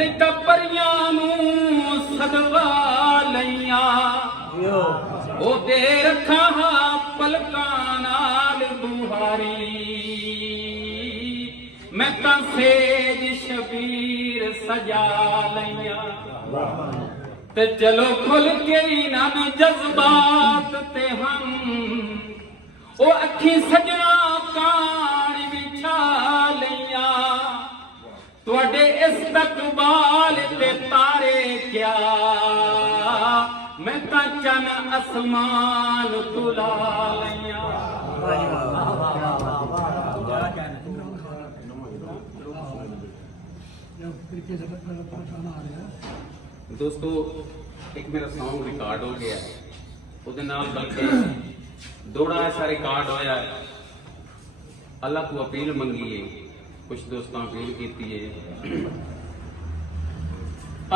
नहीं तो परियां नूं सदवा लईयां ओ दे रखा पलकां नाल बुहारी मैं तां सेज शबीर सजा लईयां ते चलो खुल के इन्हां जज्बात ते हम ओ अखी सजना कान विछा लईयां तुहाडे इस्तकबाल ते तारे क्या मैं तां चन आसमान तुला लईयां। दोस्तों एक मेरा सॉन्ग रिकॉर्ड हो गया ਉਹਦੇ ਨਾਲ बल्कि दौड़ा ऐसा रिकॉर्ड होया अल्लाह को अपील मंगी है कुछ दोस्तों अपील की है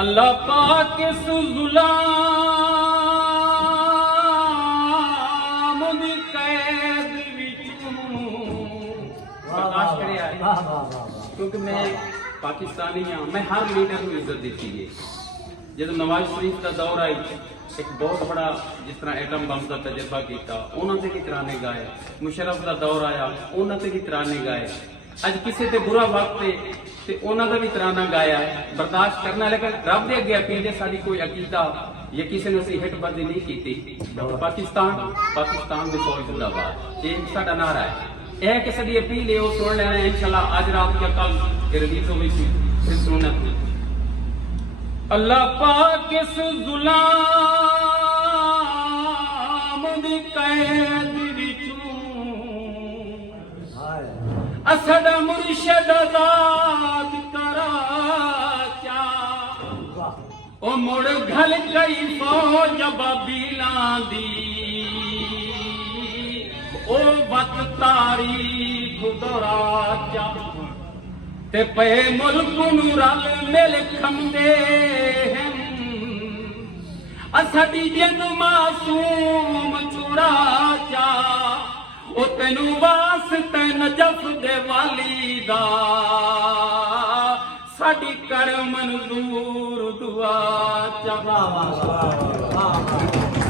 अल्लाह पाक इस गुलाम दी कैद विचों बर्दाश्त करे आए क्योंकि मैं पाकिस्तानी हाँ मैं हर लीडर को इज्जत दी है जब नवाज शरीफ का दौर आई एक बहुत बड़ा जिस तरह एटम बम का तजर्बा किया उन्होंने भी तराने गाए मुशर्रफ का दौर आया उन्होंने भी तराने गाए अज किसी ते बुरा वक्त ते उन्होंने भी तराना गाया बर्दाश्त करना लेकिन रब दे अगे अपील है साडी कोई अकीदा या किसी ने असीं हिटबाजी नहीं की पाकिस्तान पाकिस्तान दे फौज जिंदाबाद ये साडा नारा है यह कि साडी अपील है वो सुन लेना है इंशाल्लाह अज रात या कल रिलीज होगी फिर सुनना अल्लाह पाक इस गुलाम दी कैद विचों असद मुर्शद आजाद करा क्या ओ मुड़ घल गई फौज बाबीलां दी ओ वत तारीख दोहरा क्या ते पे मुल्क नूं रल मिल खंदे असाडी जिंद मासूम छुड़ा चा ओ तेनू वास्ते नजफ दे वाली दा साडी कर मंजूर दुआ चा।